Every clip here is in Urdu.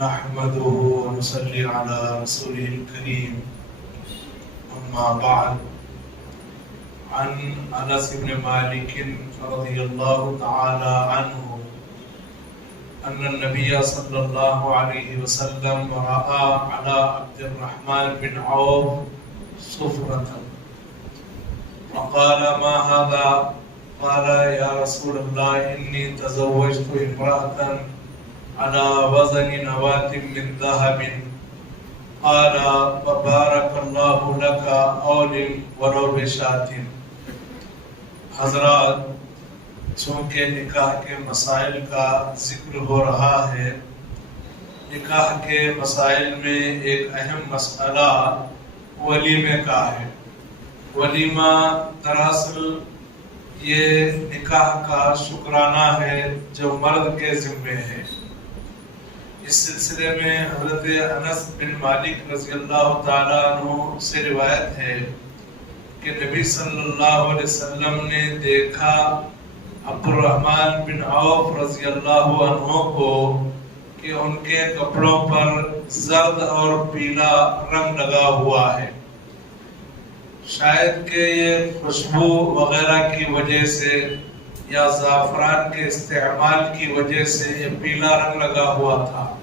نحمده ونصلي على رسوله الكريم أما بعد. عن أنس بن مالك رضي الله تعالى عنه أن النبي صلى الله عليه وسلم رأى على عبد الرحمن بن عوف صفرة فقال ما هذا؟ قال يا رسول الله إني تزوجت امرأة على وزن نواة من ذهب. قال فبارك الله لك أول ولو بشاة. حضرات، چونکہ نکاح کے مسائل کا ذکر ہو رہا ہے، نکاح کے مسائل میں ایک اہم مسئلہ ولیمے کا ہے۔ ولیمہ دراصل یہ نکاح کا شکرانہ ہے جو مرد کے ذمے ہے۔ اس سلسلے میں حضرت انس بن مالک رضی اللہ تعالیٰ عنہ سے روایت ہے کہ نبی صلی اللہ علیہ وسلم نے دیکھا عبد الرحمن بن عوف رضی اللہ عنہ کو کہ ان کے کپڑوں پر زرد اور پیلا رنگ لگا ہوا ہے۔ شاید کہ یہ خوشبو وغیرہ کی وجہ سے یا زعفران کے استعمال کی وجہ سے یہ پیلا رنگ لگا ہوا تھا۔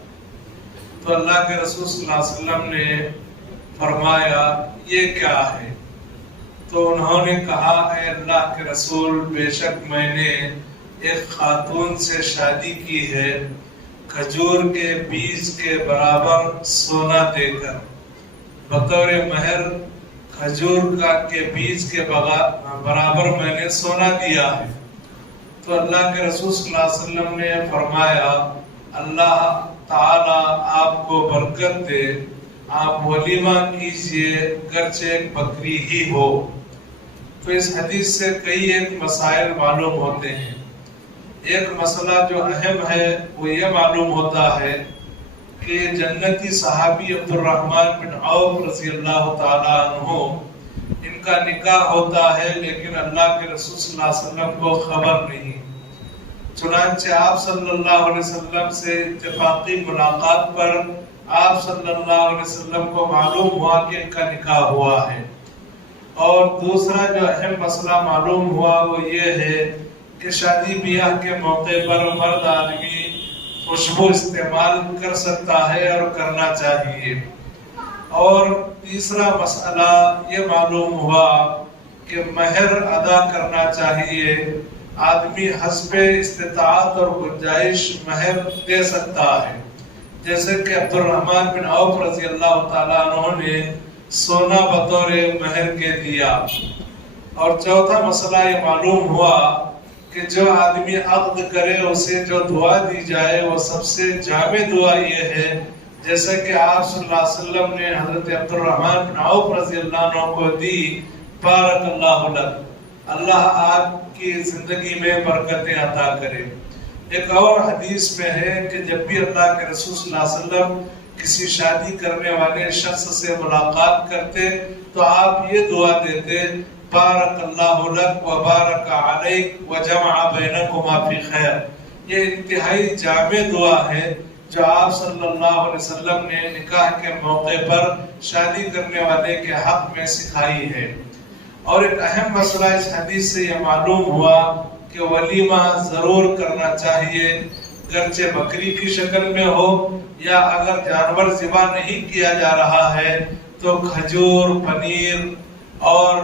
تو اللہ کے رسول صلی اللہ علیہ وسلم نے فرمایا یہ کیا ہے؟ تو انہوں نے کہا اے اللہ کے رسول، بے شک میں نے ایک خاتون سے شادی کی ہے کھجور کے بیج کے برابر سونا دے کر، بطور مہر کھجور کے بیج کے برابر میں نے سونا دیا ہے۔ تو اللہ کے رسول صلی اللہ علیہ وسلم نے فرمایا اللہ تعالی آپ کو برکت دے، آپ ولیمہ کیجئے گرچہ ایک بکری ہی ہو۔ تو اس حدیث سے کئی ایک مسائل معلوم ہوتے ہیں۔ ایک مسئلہ جو اہم ہے وہ یہ معلوم ہوتا ہے کہ جنتی صحابی عبد الرحمن بن عوف رضی اللہ تعالیٰ عنہ، ان کا نکاح ہوتا ہے لیکن اللہ کے رسول صلی اللہ علیہ وسلم کو خبر نہیں۔ چنانچہ آپ صلی اللہ علیہ وسلم سے اتفاقی ملاقات پر آپ صلی اللہ علیہ وسلم کو معلوم ہوا کہ ان کا نکاح ہوا ہے۔ اور دوسرا جو اہم مسئلہ معلوم ہوا وہ یہ ہے کہ شادی بیاہ کے موقع پر مرد آدمی خوشبو استعمال کر سکتا ہے اور کرنا چاہیے۔ اور تیسرا مسئلہ یہ معلوم ہوا کہ مہر ادا کرنا چاہیے، آدمی حسب استطاعت اور گنجائش مہر دے سکتا ہے، جیسے کہ عبد الرحمن بن عوف رضی اللہ تعالیٰ عنہ نے سونا بطور مہر کے دیا۔ اور چوتھا مسئلہ یہ معلوم ہوا کہ جو آدمی عقد کرے اسے جو دعا دی جائے وہ سب سے جامع دعا یہ ہے، جیسے کہ آپ صلی اللہ علیہ وسلم نے حضرت عبد الرحمن بن عوف رضی اللہ عنہ کو دی بارک اللہ لک، اللہ آپ کی زندگی میں برکتیں عطا کرے۔ ایک اور حدیث میں ہے کہ جب بھی اللہ کے رسول صلی اللہ علیہ وسلم کسی شادی کرنے والے شخص سے ملاقات کرتے تو آپ یہ دعا دیتے بارک اللہ لک و بارک علیک و جمع بینکما فی خیر۔ یہ انتہائی جامع دعا ہے جو آپ صلی اللہ علیہ وسلم نے نکاح کے موقع پر شادی کرنے والے کے حق میں سکھائی ہے۔ اور ایک اہم مسئلہ اس حدیث سے یہ معلوم ہوا کہ ولیمہ ضرور کرنا چاہیے، گرچہ بکری کی شکل میں ہو یا اگر جانور ذبح نہیں کیا جا رہا ہے تو کھجور، پنیر اور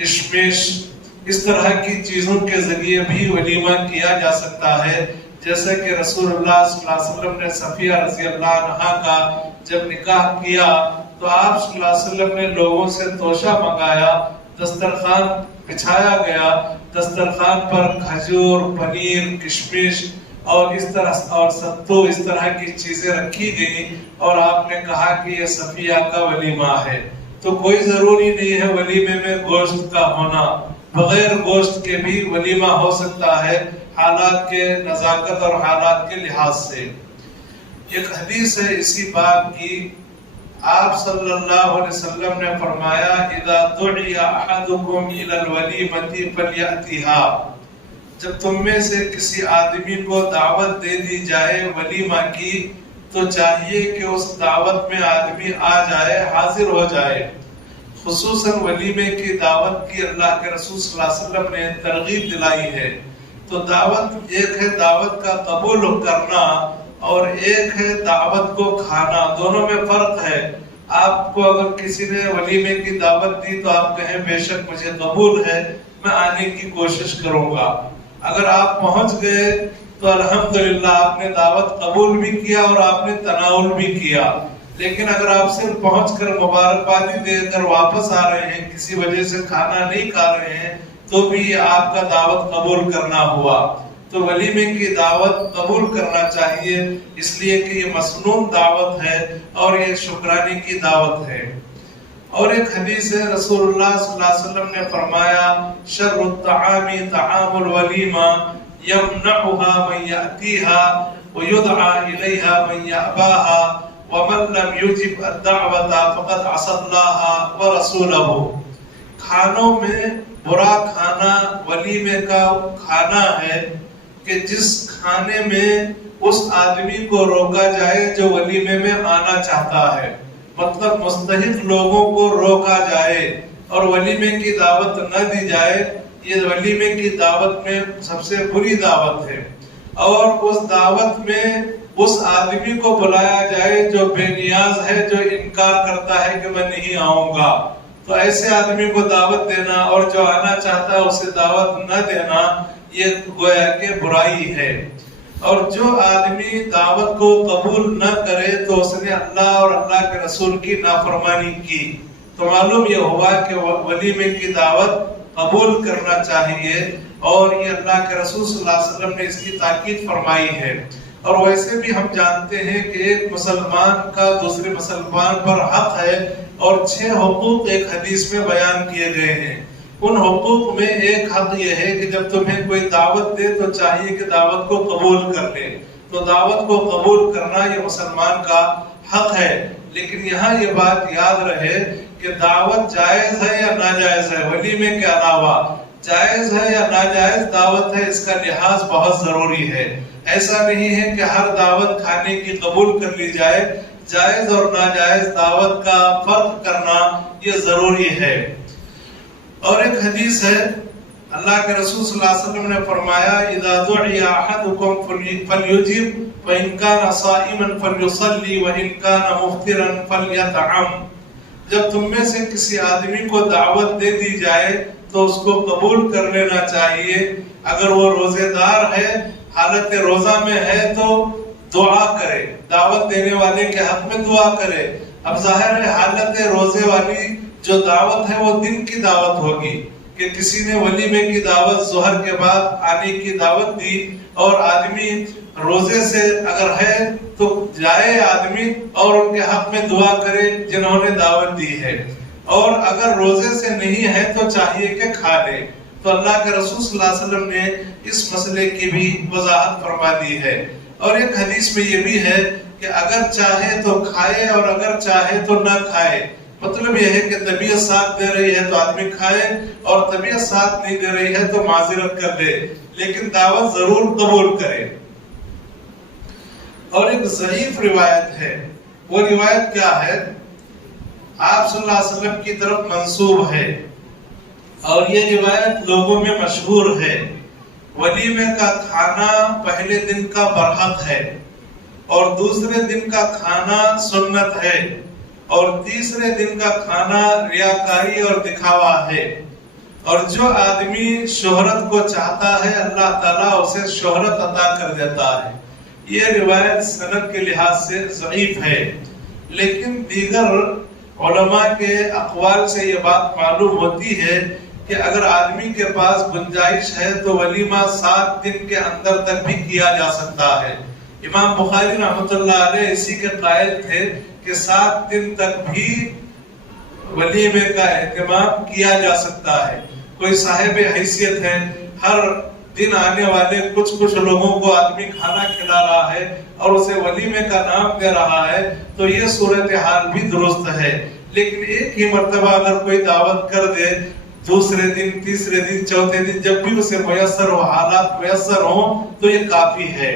کشمش اس طرح کی چیزوں کے ذریعے بھی ولیمہ کیا جا سکتا ہے، جیسے کہ رسول اللہ صلی اللہ علیہ وسلم نے صفیہ رضی اللہ عنہا کا جب نکاح کیا تو آپ صلی اللہ علیہ وسلم نے لوگوں سے توشہ منگایا، دسترخوان بچھایا گیا، دسترخوان پر کھجور، پنیر، کشمش اور اس طرح اور ستو اس طرح کی چیزیں رکھی گئی اور آپ نے کہا کہ یہ صفیہ کا ولیمہ ہے۔ تو کوئی ضروری نہیں ہے ولیمے میں گوشت کا ہونا، بغیر گوشت کے بھی ولیمہ ہو سکتا ہے حالات کے نزاکت اور حالات کے لحاظ سے۔ ایک حدیث ہے اسی باب کی، آپ صلی اللہ علیہ وسلم نے فرمایا اذا دعی احدکم الی الولیمۃ فلیأتیھا، جب تم میں سے کسی آدمی کو دعوت دے دی جائے ولیمہ کی تو چاہیے کہ اس دعوت میں آدمی آ جائے، حاضر ہو جائے۔ خصوصاً ولیمے کی دعوت کی اللہ کے رسول صلی اللہ علیہ وسلم نے ترغیب دلائی ہے۔ تو دعوت ایک ہے دعوت کا قبول کرنا اور ایک ہے دعوت کو کھانا، دونوں میں فرق ہے۔ آپ کو اگر کسی نے ولیمے کی دعوت دی تو آپ کہیں بے شک مجھے قبول ہے، میں آنے کی کوشش کروں گا۔ اگر آپ پہنچ گئے تو الحمدللہ آپ نے دعوت قبول بھی کیا اور آپ نے تناول بھی کیا۔ لیکن اگر آپ صرف پہنچ کر مبارکبادی دے کر واپس آ رہے ہیں، کسی وجہ سے کھانا نہیں کھا رہے ہیں، تو بھی یہ آپ کا دعوت قبول کرنا ہوا۔ تو ولیمے کی دعوت قبول کرنا چاہیے، اس لیے کہ یہ مسنون دعوت ہے اور یہ شکرانے کی دعوت ہے۔ اور ایک حدیث ہے، رسول اللہ صلی اللہ علیہ وسلم نے فرمایا شر الطعام طعام الولیمہ یمنعها من یأتیها ویدعا الیہا من یأباها ومن لم یجب الدعوة فقد عصى اللہ ورسولہ۔ کھانوں میں برا کھانا ولیمے کا کھانا ہے کہ جس کھانے میں اس آدمی کو روکا جائے جو ولیمے میں آنا چاہتا ہے، مطلب مستحق لوگوں کو روکا جائے اور ولیمے کی دعوت نہ دی جائے۔ یہ ولیمے کی دعوت میں سب سے بری دعوت ہے۔ اور اس دعوت میں اس آدمی کو بلایا جائے جو بے نیاز ہے، جو انکار کرتا ہے کہ میں نہیں آؤں گا، تو ایسے آدمی کو دعوت دینا اور جو آنا چاہتا ہے اسے دعوت نہ دینا، یہ گویا کہ برائی ہے۔ اور جو آدمی دعوت کو قبول نہ کرے تو اس نے اللہ اور اللہ کے رسول کی نافرمانی کی۔ تو معلوم یہ ہوا کہ ولیمے کی دعوت قبول کرنا چاہیے، اور یہ اللہ کے رسول صلی اللہ علیہ وسلم نے اس کی تاکید فرمائی ہے۔ اور ویسے بھی ہم جانتے ہیں کہ ایک مسلمان کا دوسرے مسلمان پر حق ہے، اور 6 حقوق ایک حدیث میں بیان کیے گئے ہیں۔ ان حقوق میں ایک حق یہ ہے کہ جب تمہیں کوئی دعوت دے تو چاہیے کہ دعوت کو قبول کر لے۔ تو دعوت کو قبول کرنا یہ مسلمان کا حق ہے۔ لیکن یہاں یہ بات یاد رہے کہ دعوت جائز ہے یا ناجائز ہے، ولیمے کے علاوہ جائز ہے یا ناجائز دعوت ہے، اس کا لحاظ بہت ضروری ہے۔ ایسا نہیں ہے کہ ہر دعوت کھانے کی قبول کر لی جائے، جائز اور ناجائز دعوت کا فرق کرنا یہ ضروری ہے۔ اور ایک حدیث ہے، اللہ کے رسول صلی اللہ علیہ وسلم نے فرمایا اذا دعی احدکم فلیجب فإن كان صائما فلیصلی وإن كان مفطرا فلیطعم۔ جب تم میں سے کسی آدمی کو دعوت دے دی جائے تو اس کو قبول کر لینا چاہیے۔ اگر وہ روزے دار ہے، حالت روزہ میں ہے، تو دعا کرے، دعوت دینے والے کے حق میں دعا کرے۔ اب ظاہر ہے حالت روزے والی جو دعوت ہے وہ دن کی دعوت ہوگی، کہ کسی نے ولیمے کی دعوت ظہر کے بعد آنے کی دعوت دی، اور آدمی روزے سے اگر ہے تو جائے آدمی اور ان کے حق میں دعا کرے جنہوں نے دعوت دی ہے، اور اگر روزے سے نہیں ہے تو چاہیے کہ کھا لے۔ تو اللہ کے رسول صلی اللہ علیہ وسلم نے اس مسئلے کی بھی وضاحت فرما دی ہے۔ اور ایک حدیث میں یہ بھی ہے کہ اگر چاہے تو کھائے اور اگر چاہے تو نہ کھائے۔ مطلب یہ ہے کہ طبیعت ساتھ دے رہی ہے تو آدمی کھائے، اور طبیعت ساتھ نہیں دے رہی ہے تو معذرت کر لے، لیکن دعوت ضرور قبول کرے۔ اور ایک ضعیف روایت ہے، وہ روایت کیا ہے؟ آپ صلی اللہ علیہ وسلم کی طرف منسوب ہے، اور یہ روایت لوگوں میں مشہور ہے۔ ولیمے کا کھانا پہلے دن کا برحق ہے، اور دوسرے دن کا کھانا سنت ہے، اور تیسرے دن کا کھانا ریاکاری اور دکھاوا ہے۔ اور جو آدمی شہرت کو چاہتا ہے اللہ تعالیٰ اسے شہرت عطا کر دیتا ہے۔ یہ روایت سند کے لحاظ سے ضعیف ہے، لیکن دیگر علماء کے اقوال سے یہ بات معلوم ہوتی ہے کہ اگر آدمی کے پاس گنجائش ہے تو ولیمہ 7 دن کے اندر تک بھی کیا جا سکتا ہے۔ امام بخاری رحمۃ اللہ علیہ اسی کے قائل تھے کہ 7 دن تک بھی ولیمے کا اہتمام کیا جا سکتا ہے۔ کوئی صاحب حیثیت ہے، ہر دن آنے والے کچھ لوگوں کو آدمی کھانا کھلا رہا ہے اور اسے ولیمے کا نام دے رہا ہے، تو یہ صورتحال بھی درست ہے۔ لیکن ایک ہی مرتبہ اگر کوئی دعوت کر دے، دوسرے دن، تیسرے دن، چوتھے دن، جب بھی اسے میسر ہو، حالات میسر ہوں، تو یہ کافی ہے۔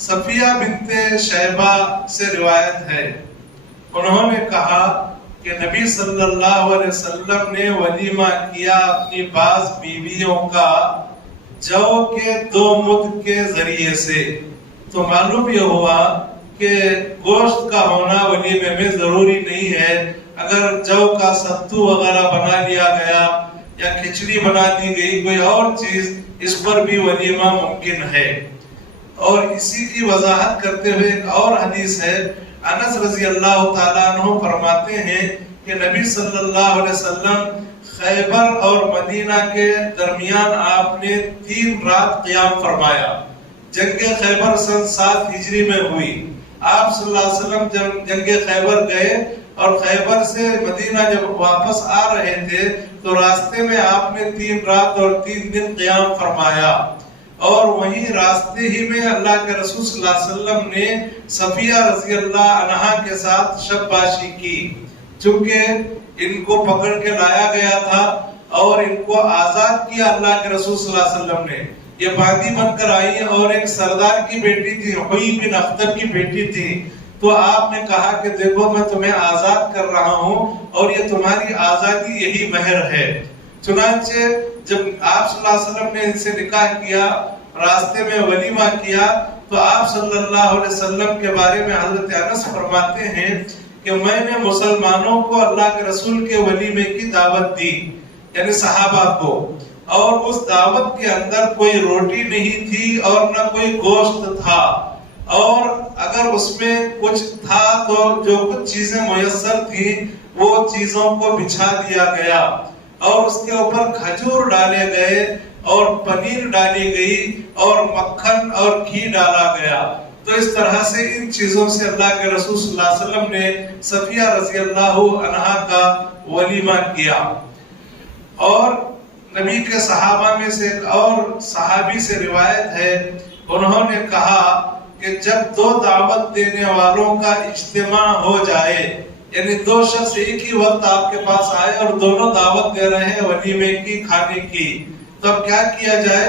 صفیہ بنت شیبہ سے روایت ہے، انہوں نے کہا کہ نبی صلی اللہ علیہ وسلم نے ولیمہ کیا اپنی بعض بیویوں کا جو کے 2 مد کے ذریعے سے۔ تو معلوم یہ ہوا کہ گوشت کا ہونا ولیمے میں ضروری نہیں ہے، اگر جو کا ستو وغیرہ بنا لیا گیا یا کھچڑی بنا دی گئی، کوئی اور چیز، اس پر بھی ولیمہ ممکن ہے۔ اور اسی کی وضاحت کرتے ہوئے ایک اور حدیث ہے، انس رضی اللہ تعالیٰ عنہ فرماتے ہیں کہ نبی صلی اللہ علیہ وسلم خیبر اور مدینہ کے درمیان آپ نے 3 رات قیام فرمایا۔ جنگ خیبر سن 7 ہجری میں ہوئی۔ آپ صلی اللہ علیہ وسلم جب جنگ خیبر گئے اور خیبر سے مدینہ جب واپس آ رہے تھے تو راستے میں آپ نے 3 رات اور 3 دن قیام فرمایا، اور وہیں راستے ہی میں اللہ کے رسول صلی اللہ علیہ وسلم نے صفیہ رضی اللہ عنہا کے ساتھ شب باشی کی، چونکہ ان کو پکڑ کے لایا گیا تھا اور ان کو آزاد کیا اللہ کے رسول صلی اللہ علیہ وسلم نے۔ یہ باندی بن کر آئی اور ایک سردار کی بیٹی تھی، حوی بن اختر کی بیٹی تھی، تو آپ نے کہا کہ دیکھو میں تمہیں آزاد کر رہا ہوں اور یہ تمہاری آزادی یہی مہر ہے۔ چنانچہ جب آپ صلی اللہ علیہ وسلم نے ان سے نکاح کیا، راستے میں ولیمہ کیا، تو آپ صلی اللہ علیہ وسلم کے بارے میں حضرت انس فرماتے ہیں کہ میں نے مسلمانوں کو اللہ کے رسول کے ولیمے کی دعوت دی، یعنی صحابہ کو، اور اس دعوت کے اندر کوئی روٹی نہیں تھی اور نہ کوئی گوشت تھا، اور اگر اس میں کچھ تھا تو جو کچھ چیزیں میسر تھیں وہ چیزوں کو بچھا دیا گیا، اور اس کے اوپر کھجور ڈالے گئے اور پنیر ڈالی گئی اور مکھن اور گھی ڈالا گیا۔ تو اس طرح سے ان چیزوں سے اللہ کے رسول صلی اللہ علیہ وسلم نے صفیہ رضی اللہ عنہا کا ولیمہ کیا۔ اور نبی کے صحابہ میں سے ایک اور صحابی سے روایت ہے، انہوں نے کہا کہ جب 2 دعوت دینے والوں کا اجتماع ہو جائے، یعنی 2 شخص ایک ہی وقت آپ کے پاس آئے اور دونوں دعوت دے رہے ہیں ولیمے کی، کھانے کی، تو اب کیا کیا جائے؟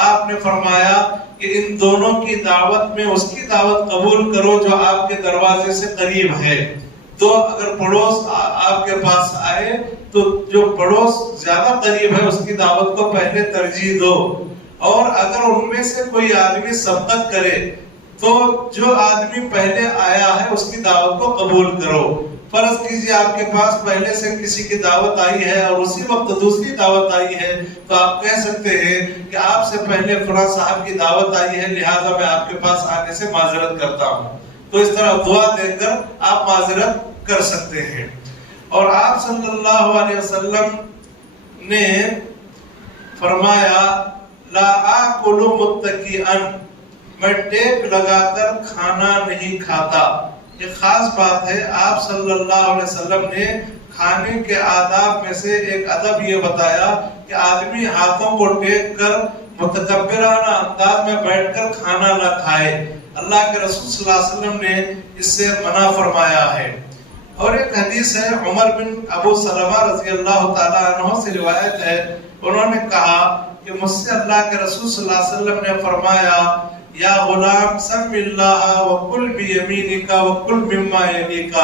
آپ نے فرمایا کہ ان دونوں کی دعوت میں اس کی دعوت قبول کرو جو آپ کے دروازے سے قریب ہے۔ تو اگر پڑوس آپ کے پاس آئے تو جو پڑوس زیادہ قریب ہے اس کی دعوت کو پہلے ترجیح دو، اور اگر ان میں سے کوئی آدمی سبقت کرے تو جو آدمی پہلے آیا ہے اس کی دعوت کو قبول کرو۔ فرض کیجئے آپ کے پاس پہلے سے کسی کی دعوت آئی ہے اور اسی وقت دوسری دعوت آئی ہے، تو آپ کہہ سکتے ہیں کہ آپ سے پہلے فلاں صاحب کی دعوت آئی ہے، لہٰذا میں آپ کے پاس آنے سے معذرت کرتا ہوں۔ تو اس طرح دعا دے کر آپ معذرت کر سکتے ہیں۔ اور آپ صلی اللہ علیہ وسلم نے فرمایا لا آکل متکئا، میں ٹیک لگا کر کھانا نہیں کھاتا۔ یہ خاص بات ہے، آپ صلی اللہ علیہ وسلم نے کھانے کے آداب میں سے ایک ادب یہ بتایا کہ آدمی ہاتھوں کو ٹیک کر متکبرانہ انداز میں بیٹھ کر کھانا نہ کھائے۔ اللہ کے رسول صلی اللہ علیہ وسلم نے اس سے منع فرمایا ہے۔ اور ایک حدیث ہے، عمر بن ابو سلمہ رضی اللہ تعالیٰ عنہ سے روایت ہے، انہوں نے کہا کہ مجھ سے اللہ کے رسول صلی اللہ علیہ وسلم نے فرمایا یا غلام سم اللہ وکل بیمینک وکل مما یلیک،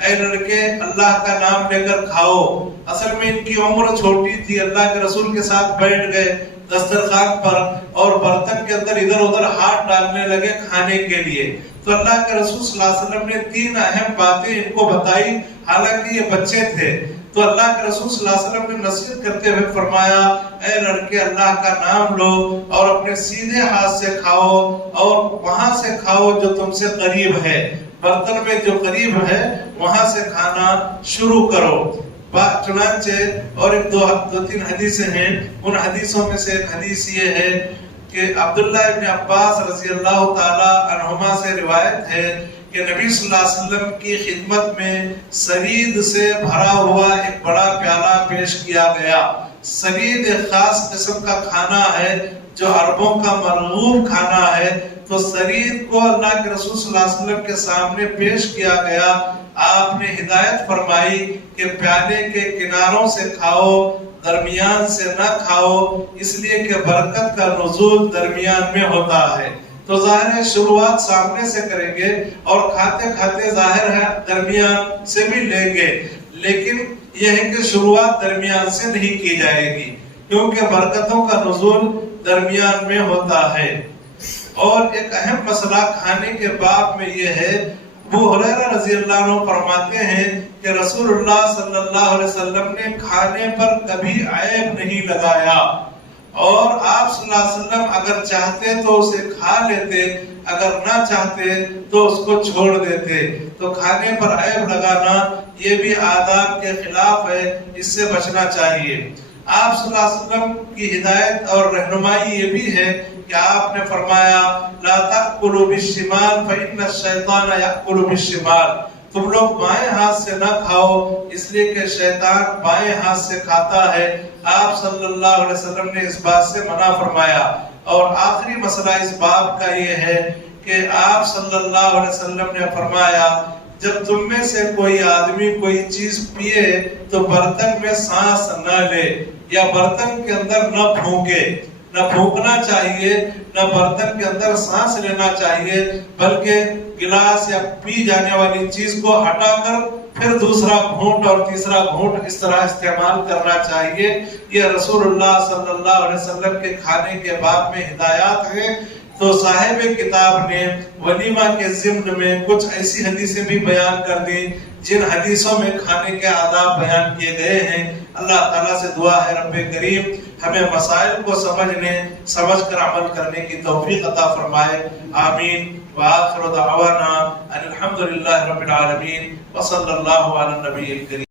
اے لڑکے اللہ کا نام لے کر کھاؤ۔ اصل میں ان کی عمر چھوٹی تھی، اللہ کے رسول کے ساتھ بیٹھ گئے دسترخوان پر اور برتن کے اندر ادھر ادھر ہاتھ ڈالنے لگے کھانے کے لیے۔ تو اللہ کے رسول صلی اللہ علیہ وسلم نے 3 اہم باتیں ان کو بتائی، حالانکہ یہ بچے تھے۔ تو اللہ کے رسول صلی اللہ علیہ وسلم نے نصیحت کرتے ہوئے فرمایا اے لڑکے اللہ کا نام لو اور اپنے سیدھے ہاتھ سے کھاؤ، اور وہاں سے کھاؤ جو تم سے قریب ہے، برتن میں جو قریب ہے وہاں سے کھانا شروع کرو۔ چنانچہ اور ایک دو تین حدیثیں ہیں، ان حدیثوں میں سے ایک حدیث یہ ہے کہ عبداللہ ابن عباس رضی اللہ تعالی عنہما سے روایت ہے کہ نبی صلی اللہ علیہ وسلم کی خدمت میں سرید سے بھرا ہوا ایک بڑا پیالہ پیش کیا گیا۔ سرید ایک خاص قسم کا کھانا ہے جو عربوں کا مرغوب کھانا ہے، تو سرید کو اللہ کے رسول صلی اللہ علیہ وسلم کے سامنے پیش کیا گیا۔ آپ نے ہدایت فرمائی کہ پیالے کے کناروں سے کھاؤ، درمیان سے نہ کھاؤ، اس لیے کہ برکت کا نزول درمیان میں ہوتا ہے۔ تو ظاہر ہے شروعات سامنے سے کریں گے اور کھاتے کھاتے ظاہر ہے درمیان سے بھی لیں گے، لیکن یہ ہے کہ شروعات درمیان سے نہیں کی جائے گی، کیونکہ برکتوں کا نزول درمیان میں ہوتا ہے۔ اور ایک اہم مسئلہ کھانے کے باب میں یہ ہے، ابو ہریرہ رضی اللہ عنہ فرماتے ہیں کہ رسول اللہ صلی اللہ علیہ وسلم نے کھانے پر کبھی عیب نہیں لگایا، اور آپ صلی اللہ علیہ وسلم اگر چاہتے تو اسے کھا لیتے، اگر نہ چاہتے تو اس کو چھوڑ دیتے۔ تو کھانے پر عیب لگانا یہ بھی آداب کے خلاف ہے، اس سے بچنا چاہیے۔ آپ صلی اللہ علیہ وسلم کی ہدایت اور رہنمائی یہ بھی ہے کہ آپ نے فرمایا لا تأکلوا بالشمال فإن الشیطان یأکل بالشمال، تم لوگ بائیں ہاتھ سے نہ کھاؤ اس لیے کہ شیطان بائیں ہاتھ سے کھاتا ہے۔ آپ صلی اللہ علیہ وسلم نے اس بات سے منع فرمایا۔ اور آخری مسئلہ اس باب کا یہ ہے کہ آپ صلی اللہ علیہ وسلم نے فرمایا جب تم میں سے کوئی آدمی کوئی چیز پیے تو برتن میں سانس نہ لے، یا برتن کے اندر نہ پھونکے، نہ پھونکنا چاہیے، نہ برتن کے اندر سانس لینا چاہیے، بلکہ گلاس یا پی جانے والی چیز کو ہٹا کر پھر دوسرا گھونٹ اور تیسرا گھونٹ اس طرح استعمال کرنا چاہیے۔ یہ رسول اللہ صلی اللہ علیہ وسلم کے کھانے کے باب میں ہدایات ہیں۔ تو صاحب کتاب نے ولیمہ کے ضمن میں کچھ ایسی حدیثیں بھی بیان کر دی جن حدیثوں میں کھانے کے آداب بیان کیے گئے ہیں۔ اللہ تعالیٰ سے دعا ہے رب کریم ہمیں مسائل کو سمجھ کر عمل کرنے کی توفیق عطا فرمائے، آمین۔ وآخر دعوانا ان الحمد للہ رب العالمین وصلی اللہ علی النبی الکریم۔